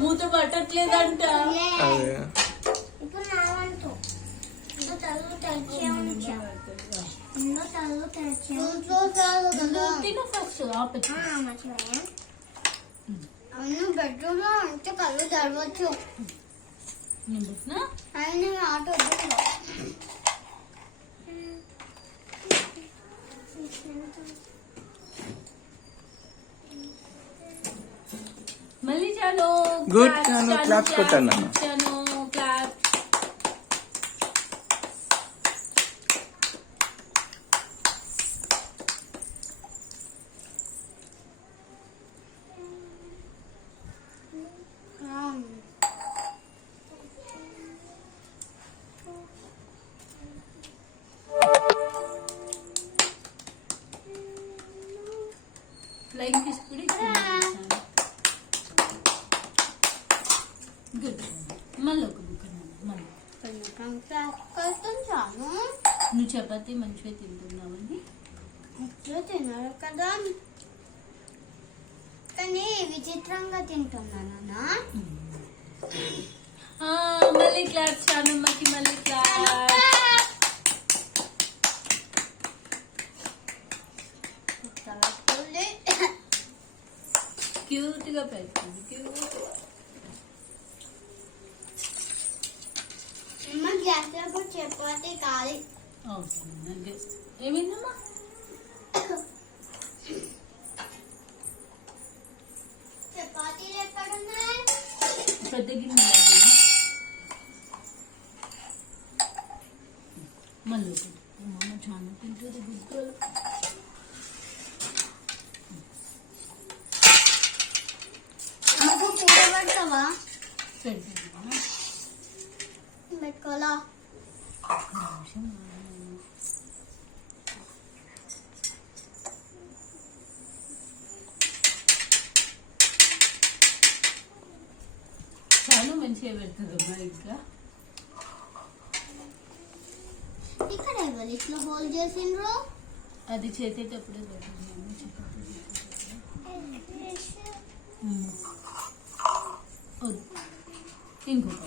మూత పట్టట్లేదంట. బెడ్రూమ్ లో అంటే కళ్ళు తెరవచ్చు. ఆటో మళ్ళీ చాలు. గుడ్ చాను, క్లాప్స్ కొట్టాను. క్లాప్. ఫ్లైంగ్ కిస్ కూడా గుడ్. మళ్ళీ ఒక బుక్ నువ్వు చపాతీ మంచిగా తింటున్నావని తిన్నారు కదా, కానీ విచిత్రంగా తింటున్నాను. మళ్ళీ క్లాప్ చానమ్మకి, మళ్ళీ క్లాప్. క్యూట్ గా పెట్టింది. క్యూట్. గ్యాస్ లో చపాతీ కాలి. ఏమైందమ్మా? చపాతీలు ఎక్కడున్నాయి? పెద్ద గిన్నె మళ్ళీ అమ్మ చాలా తింటుంది. గుడ్డలు పెడతావా? పెట్టుకోవాలా? చాలా మంచిగా పెడుతుందమ్మా. ఇంకా ఇక్కడ ఎవరు ఇట్లా హోల్డ్ చేసిండ్రు? అది చేసేటప్పుడే పెట్టింది. ఇంకొక